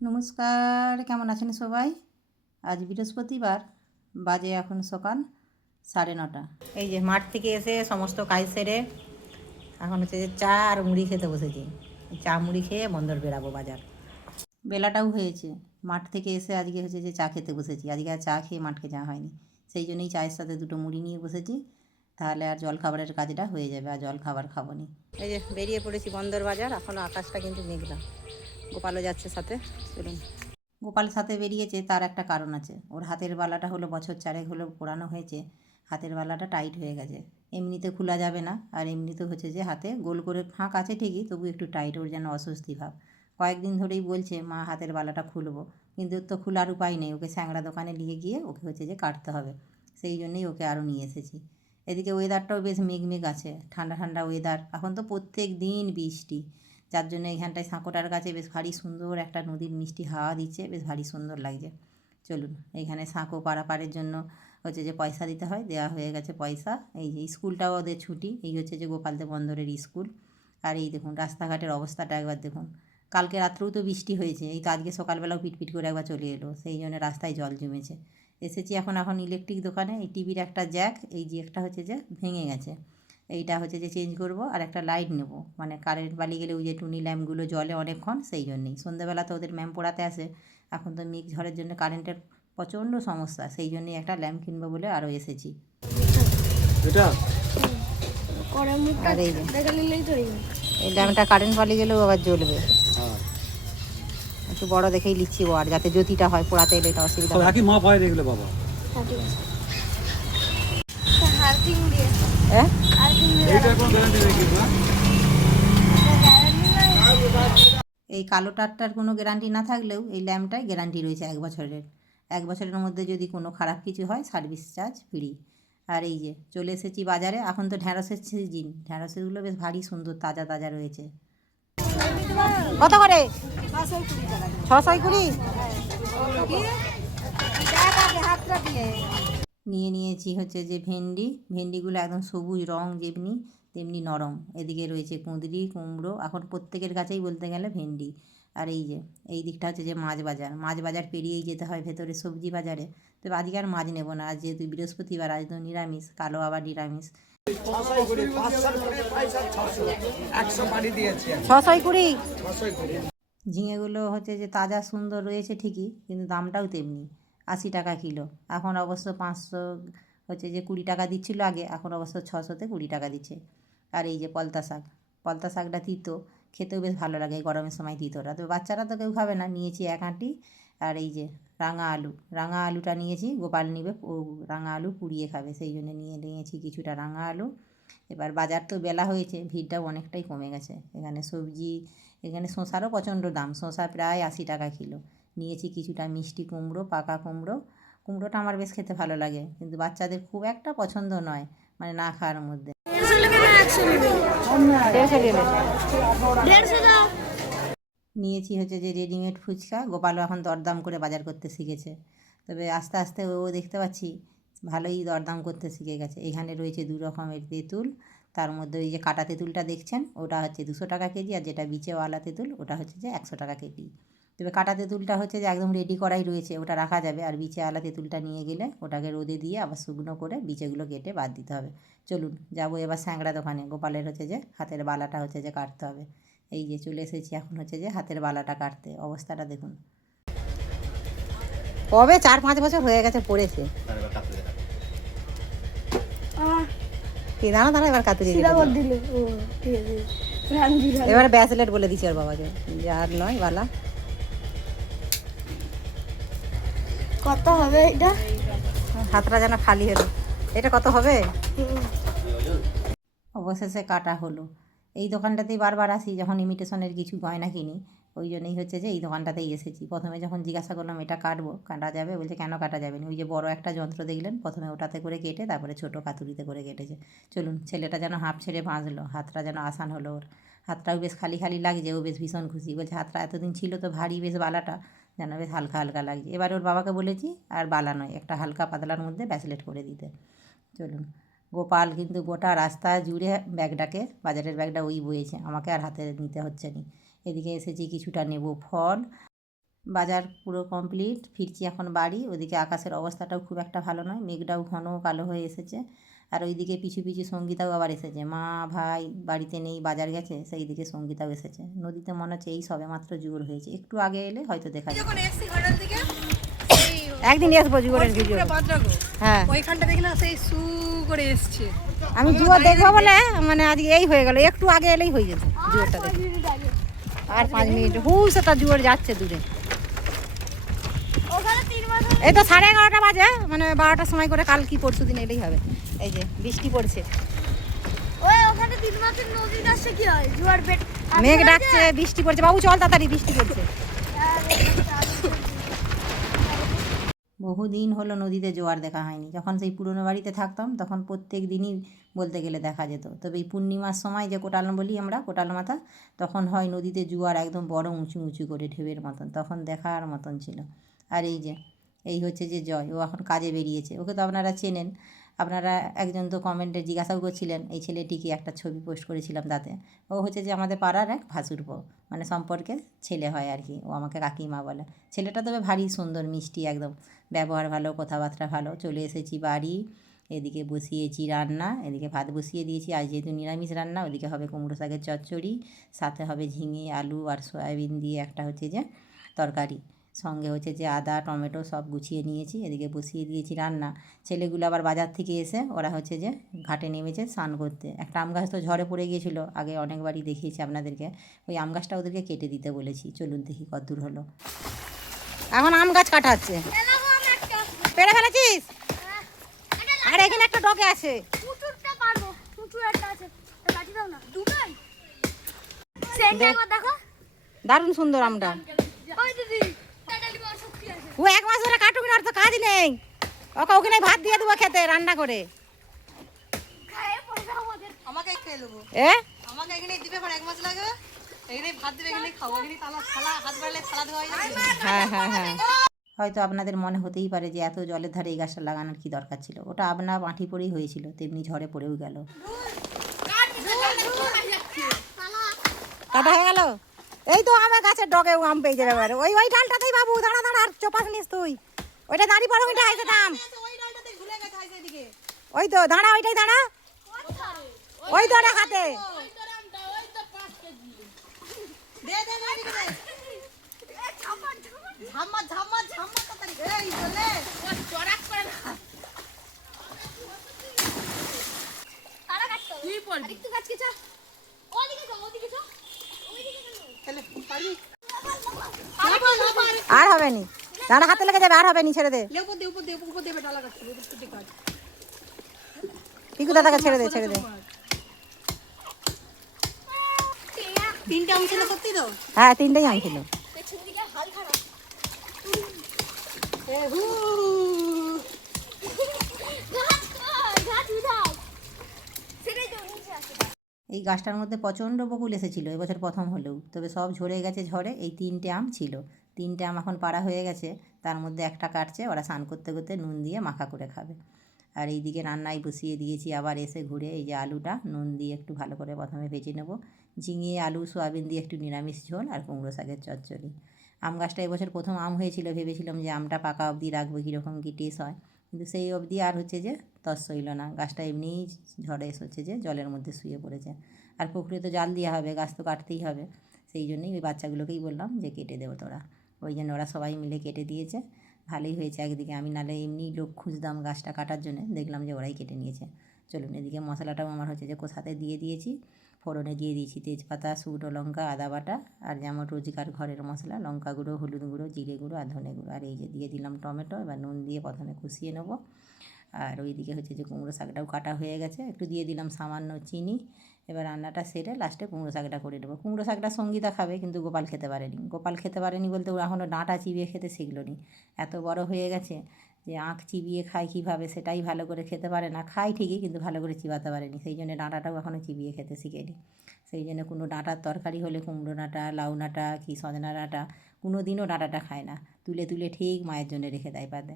নমস্কার, কেমন আছেন সবাই? আজ বৃহস্পতিবার, বাজে এখন সকাল 9:30। এই যে মাঠ থেকে এসে সমস্ত কাজ সেরে এখন হচ্ছে যে চা আর মুড়ি খেতে বসেছি। চা মুড়ি খেয়ে বন্দর বেরাবো বাজার। বেলাটাও হয়েছে, মাঠ থেকে এসে আজকে হচ্ছে যে চা খেতে বসেছি। আজকে আর চা খেয়ে মাঠকে যাওয়া হয়নি, সেই জন্যই চায়ের সাথে দুটো মুড়ি নিয়ে বসেছি। তাহলে আর জলখাবারের কাজটা হয়ে যাবে, আর জলখাবার খাবো নি। এই যে বেরিয়ে পড়েছি বন্দর বাজার। এখনও আকাশটা কিন্তু মেঘলা। গোপালও যাচ্ছে সাথে, চলুন। গোপাল সাথে বেরিয়েছে, তার একটা কারণ আছে। ওর হাতের বালাটা হলো বছর 4 হলো পোড়ানো হয়েছে, হাতের বালাটা টাইট হয়ে গেছে। এমনিতে খোলা যাবে না, আর এমনিতে হচ্ছে যে হাতে গোল করে ফাঁক আছে ঠিকই, তবু একটু টাইট, ওর যেন অস্বস্তি ভাব। কয়েকদিন ধরেই বলছে মা হাতের বালাটা খুলবো, কিন্তু ওর তো খোলার উপায় নেই। ওকে স্যাংরা দোকানে নিয়ে গিয়ে ওকে হচ্ছে যে কাটতে হবে, সেই জন্যই ওকে আরও নিয়ে এসেছি। এদিকে ওয়েদারটাও বেশ মেঘমেঘ আছে, ঠান্ডা ঠান্ডা ওয়েদার। এখন তো প্রত্যেক দিন বৃষ্টি, যার জন্য এইখানটায় সাঁকোটার কাছে বেশ ভারী সুন্দর একটা নদীর মিষ্টি হাওয়া দিচ্ছে, বেশ ভারী সুন্দর লাগছে। চলুন, এইখানে সাঁকো পারাপারের জন্য হচ্ছে যে পয়সা দিতে হয়, দেওয়া হয়ে গেছে পয়সা। এই যে স্কুলটাও ওদের ছুটি, এই হচ্ছে যে গোপালদে বন্দরের স্কুল। আর এই দেখুন রাস্তাঘাটের অবস্থাটা একবার দেখুন। কালকে রাত্রেও তো বৃষ্টি হয়েছে, এই তো আজকে সকালবেলাও পিটপিট করে একবার চলে এলো, সেই জন্য রাস্তায় জল জমেছে। এসেছি এখন ইলেকট্রিক দোকানে। এই টিভির একটা জ্যাক, এই যে একটা হচ্ছে যে ভেঙে গেছে, এইটা হচ্ছে যে চেঞ্জ করব। আর একটা লাইট নেব, মানে কারেন্ট বালি গেলে ওই যে টুনি ল্যাম্পগুলো জ্বলে অনেকক্ষণ, সেই জন্যেই। সন্ধ্যেবেলা তো ওদের ম্যাম পড়াতে আসে, এখন তো মেঘ ঝড়ের জন্য কারেন্টের প্রচণ্ড সমস্যা, সেই জন্যই একটা ল্যাম্প কিনবো বলে আরও এসেছি। আর এই যে এই ল্যাম্পটা কারেন্ট বালি গেলেও আবার জ্বলবে, একটু বড় দেখেই লিচ্ছি, আর যাতে জ্যোতিটা হয়, পোড়াতে এলে এটা অসুবিধা হয়। একই মাপ হয় এগুলো বাবা। হ্যাঁ, এইটার কোনো গ্যারান্টি নেই কিন্তু, এই কালো তারটার কোনো গ্যারান্টি না থাকলেও এই ল্যাম্পটায় গ্যারান্টি রয়েছে 1 বছরের। 1 বছরের মধ্যে যদি কোনো খারাপ কিছু হয় সার্ভিস চার্জ ফ্রি। আর এই যে চলে এসেছি বাজারে। এখন তো ঢ্যাঁড়সের সিজন, ঢ্যাঁড়সেরগুলো বেশ ভারী সুন্দর, তাজা তাজা রয়েছে। কত করে? 620। নিয়ে নিয়েছি হচ্ছে যে ভেন্ডি। ভেন্ডিগুলো একদম সবুজ রং যেমনি তেমনি নরম। এদিকে রয়েছে কুঁদরি, কুমড়ো, এখন প্রত্যেকের কাছেই বলতে গেলে ভেন্ডি। আর এই যে এই দিকটা হচ্ছে যে মাছ বাজার। মাছ বাজার পেরিয়েই যেতে হয় ভেতরে সবজি বাজারে। তবে আজকে আর মাছ নেবো না, আজ যেহেতু বৃহস্পতিবার, আজ তো নিরামিষ, কালো আবার নিরামিষ। 620। ঝিঙেগুলো হচ্ছে যে তাজা সুন্দর রয়েছে ঠিকই, কিন্তু দামটাও তেমনি, 80 টাকা কিলো। এখন অবশ্য 500 হচ্ছে যে 20 টাকা দিচ্ছিলো আগে, এখন অবশ্য 600-তে 20 টাকা দিচ্ছে। আর এই যে পলতা শাক, পলতা শাকটা তিতো, খেতেও বেশ ভালো লাগে গরমের সময় তিতোটা। তো বাচ্চারা তো কেউ খাবে না, নিয়েছি 1 আঁটি। আর এই যে রাঙা আলু, রাঙা আলুটা নিয়েছি, গোপাল নিবে, ও রাঙা আলু পুড়িয়ে খাবে, সেই জন্য নিয়েছি কিছুটা রাঙা আলু। এবার বাজার তো বেলা হয়েছে, ভিড়টাও অনেকটাই কমে গেছে। এখানে সবজি, এখানে শসারও প্রচণ্ড দাম, শসা প্রায় 80 টাকা কিলো। নিয়েছি কিছুটা মিষ্টি কুমড়ো, পাকা কুমড়ো। কুমড়োটা আমার বেশ খেতে ভালো লাগে, কিন্তু বাচ্চাদের খুব একটা পছন্দ নয়, মানে না খাওয়ার মধ্যে। 150 নেবে। নিয়েছি হচ্ছে যে রেডিমেড ফুচকা। গোপালও এখন দরদাম করে বাজার করতে শিখেছে, তবে আস্তে আস্তে ও দেখতে পাচ্ছি ভালোই দরদাম করতে শিখে গেছে। এখানে রয়েছে 2 রকমের তেঁতুল, তার মধ্যে ওই যে কাটা তেঁতুলটা দেখছেন ওটা হচ্ছে 200 টাকা কেজি, আর যেটা বিচেওয়ালা তেঁতুল ওটা হচ্ছে যে 100 টাকা কেজি। তবে কাটা তেঁতুলটা হচ্ছে যে একদম রেডি করাই রয়েছে, ওটা রাখা যাবে। আর বিচেওয়ালা তেঁতুলটা নিয়ে গেলে ওটাকে রোদে দিয়ে আবার শুকনো করে বিচেগুলো কেটে বাদ দিতে হবে। চলুন যাবো এবার স্যাংরা দোকানে, গোপালের হচ্ছে যে হাতের বালাটা হচ্ছে যে কাটতে হবে। এই যে চলে এসেছি এখন হচ্ছে যে হাতের বালাটা কাটতে, অবস্থাটা দেখুন। কবে 4-5 বছর হয়ে গেছে পড়েছে। দাঁড়া দাঁড়া, এবার কাতুরি এবার ব্যাসলেট বলে দিচ্ছি ওর বাবাকে, যে আর নয় বালা। কত হবে এটা? হাতটা যেন খালি হলো। এটা কত হবে? অবশেষে কাটা হলো। এই দোকানটাতেই বারবার আসি যখন ইমিটেশনের কিছু গয়না কিনি, ওই জন্যই হচ্ছে যে এই দোকানটাতেই এসেছি। প্রথমে যখন জিজ্ঞাসা করলাম এটা কাটবো, কাটা যাবে? বলছে কেন কাটা যাবে না, ওই যে বড় একটা যন্ত্র দেখলেন, প্রথমে ওটাতে করে কেটে তারপরে ছোটো কাতুরিতে করে কেটেছে। চলুন, ছেলেটা যেন হাঁপ ছেড়ে বাঁচলো, হাতটা যেন আসান হলো ওর। হাতটাও বেশ খালি খালি লাগছে, ও বেশ ভীষণ খুশি, বলছে হাতটা এতদিন ছিল তো ভারী, বেশ বালাটা যেন বেশ হালকা হালকা লাগছে। এবার ওর বাবাকে বলেছি আর বালা নয়, একটা হালকা পাতলার মধ্যে ব্যাসলেট করে দিতে। চলুন, গোপাল কিন্তু গোটা রাস্তা জুড়ে ব্যাগটাকে, বাজারের ব্যাগটা ওই বয়েছে, আমাকে আর হাতে নিতে হচ্ছে না। এদিকে এসেছি কিছুটা নেব ফল। বাজার পুরো কমপ্লিট, ফিরছি এখন বাড়ি। ওদিকে আকাশের অবস্থাটাও খুব একটা ভালো নয়, মেঘটাও ঘন কালো হয়ে এসেছে। আর ওইদিকে পিছু পিছু সঙ্গীতাও আবার এসেছে, মা ভাই বাড়িতে নেই, বাজার গেছে, সেই দিকে সঙ্গীতাও এসেছে। নদীতে মনে হচ্ছে এই সবে মাত্র জোর হয়েছে, একটু আগে এলে হয়তো দেখা যাবে। যখন এসছি ঘাটাল থেকে একদিন আসবো জুয়োরের ভিডিও। বাদরাগো হ্যাঁ, ওইখানটা দেখলাম সেই সু করে এসছে। আমি জুয়োর দেখবো বলে মানে আজকে এই হয়ে গেল, একটু আগে এলেই হয়ে যেত জুয়োরটা দেখে। মিনিট আগে আর 5 মিনিট হুলসে তা জুয়োর যাচ্ছে দূরে। ওখানে 3 মাস এই তো 11:30 বাজে, মানে 12টার সময় করে কাল কি পরশু দিন এলেই হবে। এই যে বৃষ্টি পড়ছে, ওখানে 3 মাসের নদীর কাছে কি হয় জোয়ার পেট মেঘ ডাকছে, বৃষ্টি পড়ছে। বাবু চল তাড়াতাড়ি, বৃষ্টি পড়ছে। বহুদিন হলো নদীতে জোয়ার দেখা হয়নি। যখন সেই পুরনো বাড়িতে থাকতাম তখন প্রত্যেক দিনই বলতে গেলে দেখা যেত। তবে এই পূর্ণিমার সময় যে কোটাল বলি আমরা, কোটাল মাথা, তখন হয় নদীতে জোয়ার একদম বড় উঁচু উঁচু করে ঢেউয়ের মতন, তখন দেখার মতন ছিল। আর এই যে এই হচ্ছে যে জয়, ও এখন কাজে বেরিয়েছে। ওকে তো আপনারা চেনেন, আপনারা একজন তো কমেন্টে জিজ্ঞাসাও করছিলেন এই ছেলেটিকে, একটা ছবি পোস্ট করেছিলাম তাতে। ও হচ্ছে যে আমাদের পাড়ার এক ভাসুরপো, মানে সম্পর্কে ছেলে হয় আর কি। ও আমাকে কাকিমা বলে। ছেলেটা তবে ভারী সুন্দর, মিষ্টি একদম, ব্যবহার ভালো, কথাবার্তা ভালো। চলে এসেছি বাড়ি, এদিকে বসিয়েছি রান্না, এদিকে ভাত বসিয়ে দিয়েছি। আজ যেহেতু নিরামিষ রান্না, ওদিকে হবে কুমড়ো শাকের চচ্চড়ি, সাথে হবে ঝিঙে আলু আর সয়াবিন দিয়ে একটা হচ্ছে যে তরকারি, সঙ্গে হচ্ছে যে আদা টমেটো সব গুছিয়ে নিয়েছি। এদিকে বসিয়ে দিয়েছি রান্না। ছেলেগুলো আবার বাজার থেকে এসে ওরা হচ্ছে যে ঘাটে নেমেছে স্নান করতে। একটা আম গাছ তো ঝড়ে পড়ে গিয়েছিলো, আগে অনেকবারই দেখিয়েছি আপনাদেরকে। ওই আম গাছটা ওদেরকে কেটে দিতে বলেছি, চলুন দেখি কতদূর হলো। এখন আম গাছ কাটা হচ্ছে। পেড়ে ফেলেছিস? আর এখানে একটা ডগে আছে। কুচুরটা পারবো, কুচুর একটা আছে কাটি দাও না দুটাই সেন্টার দেখো দারুণ সুন্দর আমটা। ওই দিদি কাটালি বড় শক্তি আছে ও 1 মাস ধরে কাটুক না, আর তো কাজ নেই। ওকে ওখানে ভাত দিয়ে দেবো খেতে রান্না করে। খায়ে পয়সা আমাদের আমাকে খেয়ে নেবো, এ আমাকে এখানে দিবে, পর 1 মাস লাগবে, এখানে ভাত দিবে, এখানে খাবো, এখানে থালা হাত বাড়লে থালা ধোয়া যাবে। হ্যাঁ হ্যাঁ হ্যাঁ, হয়তো আপনাদের মনে হতেই পারে যে এত জলের ধারে এই গাছটা লাগানোর কী দরকার ছিল। ওটা আপনার মাটি পড়েই হয়েছিল, তেমনি ঝড়ে পড়েও গেল। কাটা হয়ে গেল। এই তো আমার গাছের ডগে আম পেয়ে যাবে এবারে। ওই ওই ডালটাতেই বাবু, দাঁড়া দাঁড়া, আর চোপাস নিস তুই। ওইটা দাঁড়িয়ে পড়ো, ওইটা আইতে দাম। ওই ডালটাতে ঝুলে গেছে হাইছে এদিকে। ওই তো দাঁড়া, ওইটাই দাঁড়া, ওই তো ওটা হাতে। দে দে দে এদিকে দে। ঝাম্মা ঝাম্মা ঝাম্মা তাড়াতাড়ি। এই চলে ও চড়াক করে না। তারা কাটতো কি পড়বি? আরেকটু গাছ কেচা ওদিকে যাও ওদিকে যাও ওইদিকে কেন চলে পারবি? আর হবে নি, দাঁড়া, হাতে লেগে যাবে, আর হবে নি, ছেড়ে দে। লে উপর দে উপর দে উপর দে ডালা কাটতে উপর থেকে কাট। পিকু দাদাকে ছেড়ে দে, ছেড়ে দে। তিনটা আম ছিল সত্যি তো? হ্যাঁ 3টেই আম ছিল। পেছন দিকে হাল খারাপ এ হু ঘাট উঠাও সেটাই তো নিচে আছে এই গাছটার মধ্যে প্রচণ্ড বকুল এসেছিল এবছর প্রথম হলেও, তবে সব ঝরে গেছে ঝড়ে। এই 3টে আম ছিল, 3টে আম এখন পাড়া হয়ে গেছে। তার মধ্যে একটা কাটছে, ওরা স্নান করতে করতে নুন দিয়ে মাখা করে খাবে। আর এইদিকে রান্নায় বসিয়ে দিয়েছি আবার এসে ঘুরে। এই যে আলুটা নুন দিয়ে একটু ভালো করে প্রথমে ভেজে নেব, ঝিঙে আলু সয়াবিন দিয়ে একটু নিরামিষ ঝোল আর কুমড়ো শাকের চচ্চড়ি। আম গাছটা এবছর প্রথম আম হয়েছিল, ভেবেছিলাম যে আমটা পাকা অবধি রাখবো, কীরকম কী টেস্ট হয়, কিন্তু সেই অবধি আর হচ্ছে যে তস সইল না। গাছটা এমনিই ঝড়ে হচ্ছে যে জলের মধ্যে শুয়ে পড়েছে। আর পুকুরে তো জাল দেওয়া হবে, গাছ তো কাটতেই হবে। সেই জন্যই ওই বাচ্চাগুলোকেই বললাম যে কেটে দেবো তোরা, ওই জন্য ওরা সবাই মিলে কেটে দিয়েছে। ভালোই হয়েছে একদিকে, আমি নালে এমনি লোক খুঁজতাম গাছটা কাটার জন্য, দেখলাম যে ওরাই কেটে নিয়েছে। চলুন এদিকে মশলাটাও আমার হচ্ছে যে কষাতে দিয়ে দিয়েছি। ফোড়নে দিয়ে দিয়েছি তেজপাতা, শুকনো লঙ্কা, আদা বাটা, আর যেমন রোজকার ঘরের মশলা, লঙ্কা গুঁড়ো, হলুদ গুঁড়ো, জিরে গুঁড়ো আর ধনে গুঁড়ো। আর এই যে দিয়ে দিলাম টমেটো, এবার নুন দিয়ে প্রথমে কষিয়ে নেবো। আর ওইদিকে হচ্ছে যে কুমড়ো শাকটাও কাটা হয়ে গেছে, একটু দিয়ে দিলাম সামান্য চিনি। এবার রান্নাটা সেরে লাস্টে কুমড়ো শাকটা করে নেবো। কুমড়ো শাকটা সঙ্গীতা খাবে, কিন্তু গোপাল খেতে পারেনি। গোপাল খেতে পারেনি বলতে ও এখনও ডাঁটা চিবিয়ে খেতে শিখলো নি, এত বড় হয়ে গেছে যে আঁখ চিবিয়ে খায় কীভাবে সেটাই ভালো করে খেতে পারে না। খায় ঠিকই, কিন্তু ভালো করে চিবাতে পারেনি, সেই জন্য ডাঁটাটাও এখনও চিবিয়ে খেতে শিখেনি। সেই জন্য কোনো ডাঁটার তরকারি হলে কুমড়ো ডাঁটা, লাউ ডাঁটা কি সজনা ডাঁটা, কোনো দিনও ডাঁটাটা খায় না, তুলে তুলে ঠিক মায়ের জন্য রেখে দেয় পাতে।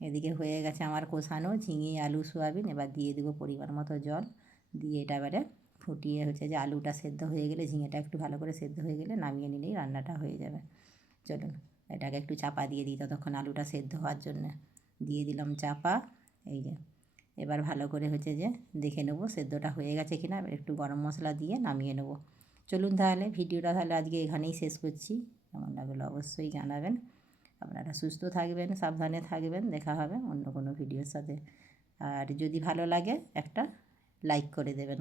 এদিকে হয়ে গেছে আমার কষানো ঝিঙে আলু সোয়াবিন। এবার দিয়ে দেবো পরিমাণ মতো জল, দিয়ে এটা এবারে ফুটিয়ে হচ্ছে যে আলুটা সেদ্ধ হয়ে গেলে, ঝিঙেটা একটু ভালো করে সেদ্ধ হয়ে গেলে নামিয়ে নিলেই রান্নাটা হয়ে যাবে। চলুন এটাকে একটু চাপা দিয়ে দিই ততক্ষণ আলুটা সেদ্ধ হওয়ার জন্য। দিয়ে দিলাম চাপা। এই যে এবার ভালো করে হচ্ছে যে দেখে নেব সেদ্ধটা হয়ে গেছে কিনা। একটু গরম মশলা দিয়ে নামিয়ে নেব। চলুন তাহলে ভিডিওটা তাহলে আজকে এখানেই শেষ করছি। কেমন লাগলো অবশ্যই জানাবেন। আপনারা সুস্থ থাকবেন, সাবধানে থাকবেন। দেখা হবে অন্য কোনো ভিডিওর সাথে। আর যদি ভালো লাগে একটা লাইক করে দেবেন।